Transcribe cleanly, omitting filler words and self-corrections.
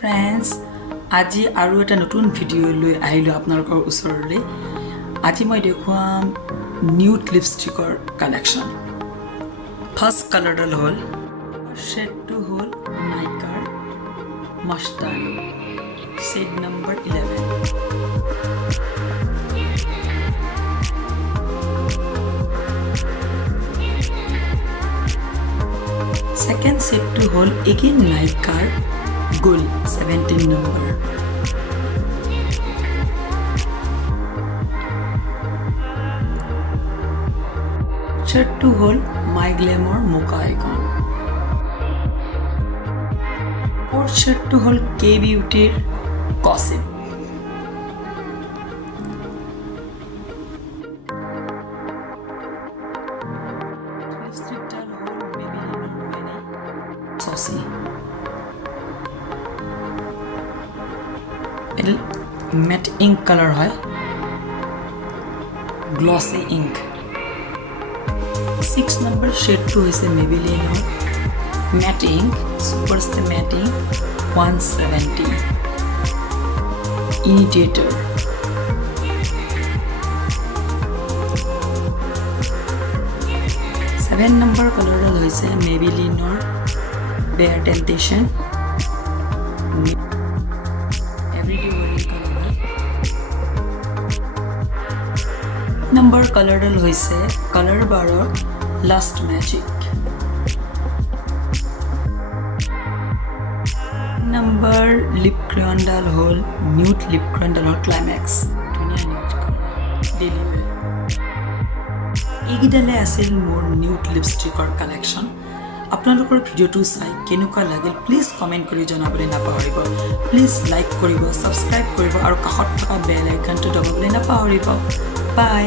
friends, আজি আৰু এটা নতুন ভিডিও লৈ আহিলো আপোনালোকৰ ওচৰলৈ আজি মই দেখুৱাম নিউড লিপষ্টিকৰ কালেকশন ফাৰ্স্ট কালাৰডাল হ'ল শেডটো হ'ল নাইকাৰ মাস্টাৰ্ড shed number 11 Second set to hold again Naikar Gold 17 number. Third to hold My Glamour Mocha Icon. Fourth set to hold K Beauty Gossip. Saucy. Matte ink color है glossy ink 6 number shade to is Maybelline और matte ink super matte ink 170 imitator 7 number color है Maybelline और Bare Temptation everyday wearing color number color dal hoise color bar last magic number lip crayon dal hol nude lip crayon dal climax dunia nude color daily wear egidale asil more nude lipstick or collection আপোনালোকৰ ভিডিওটো চাই কেনেকুৱা লাগিল please comment কৰি জনাবলৈ নাপাহৰিব please like কৰিব subscribe কৰিব আৰু কাষত থকা বেল আইকনটো দবাবলৈ নাপাহৰিব বাই